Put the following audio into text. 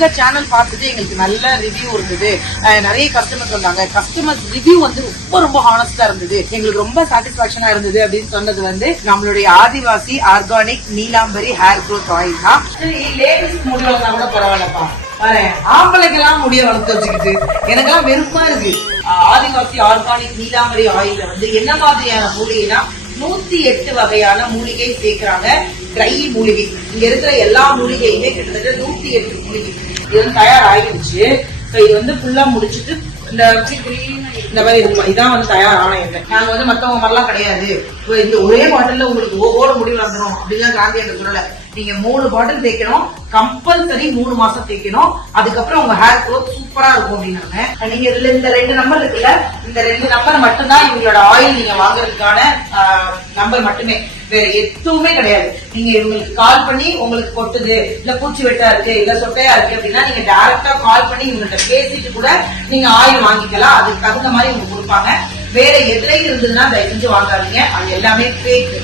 உங்க சேனல் பார்த்துட்டு எங்களுக்கு நல்ல ரிவ்யூ இருந்தது. நிறைய கஸ்டமர்ஸ் வந்தாங்க. கஸ்டமர்ஸ் ரிவ்யூ வந்து ரொம்ப ஹானஸ்டா இருந்தது, எங்களுக்கு ரொம்ப சாட்டிஸ்பாக்சனா இருந்தது அப்படின்னு சொன்னது வந்து நம்மளுடைய Adivasi organic Neelambari hair growth oil தான். லேடிஸ் முடி வளர்ந்தா கூட பரவாயில்லப்பா, ஆம்பளைக்கெல்லாம் முடிய வளர்த்து வச்சுக்கிட்டு எனக்கெல்லாம் வெறுப்பா இருக்கு. ஆதிவாசி ஆர்கானிக் நீலாம்பரி ஆயில வந்து என்ன மாதிரியான மூலிகைனா 108 வகையான மூலிகை சேர்க்கிறாங்க. ட்ரை மூலிகை, இங்க இருக்கிற எல்லா மூலிகையுமே கிட்டத்தட்ட 108 மூலிகை இது வந்து தயாராகிடுச்சு. இது வந்து ஃபுல்லா முடிச்சுட்டு இந்த மாதிரி இருக்கும். இதான் வந்து தயாரான எண்ணெய். நாங்க வந்து மத்தவங்க மாதிரிலாம் கிடையாது, இந்த ஒரே பாட்டில்ல உங்களுக்கு ஓட முடிவு வந்துடும் அப்படிலாம் காந்தி என்ற சொல்லல. நீங்க 3 பாட்டில் தேய்க்கணும், கம்பல்சரி 3 மாசம் தேய்க்கணும். அதுக்கப்புறம் உங்க ஹேர் க்ரோத் சூப்பரா இருக்கும் அப்படின்னாங்க. நீங்க இதுல இந்த 2 நம்பர் இருக்குல்ல, இந்த 2 நம்பர் மட்டும்தான் இவங்களோட ஆயில் நீங்க வாங்குறதுக்கான நம்பர் மட்டுமே, வேற எதுவுமே கிடையாது. நீங்க இவங்களுக்கு கால் பண்ணி உங்களுக்கு கொட்டுது, இல்ல பூச்சி வெட்டா இருக்கு, இல்ல சொட்டையா இருக்கு அப்படின்னா நீங்க டைரக்டா கால் பண்ணி இவங்கள்ட்ட பேசிட்டு கூட நீங்க ஆயில் வாங்கிக்கலாம். அதுக்கு தகுந்த மாதிரி இவங்க கொடுப்பாங்க. வேற எதுலையும் இருந்ததுன்னா தயவு செஞ்சு வாங்காதீங்க, அது எல்லாமே ஃபேக்.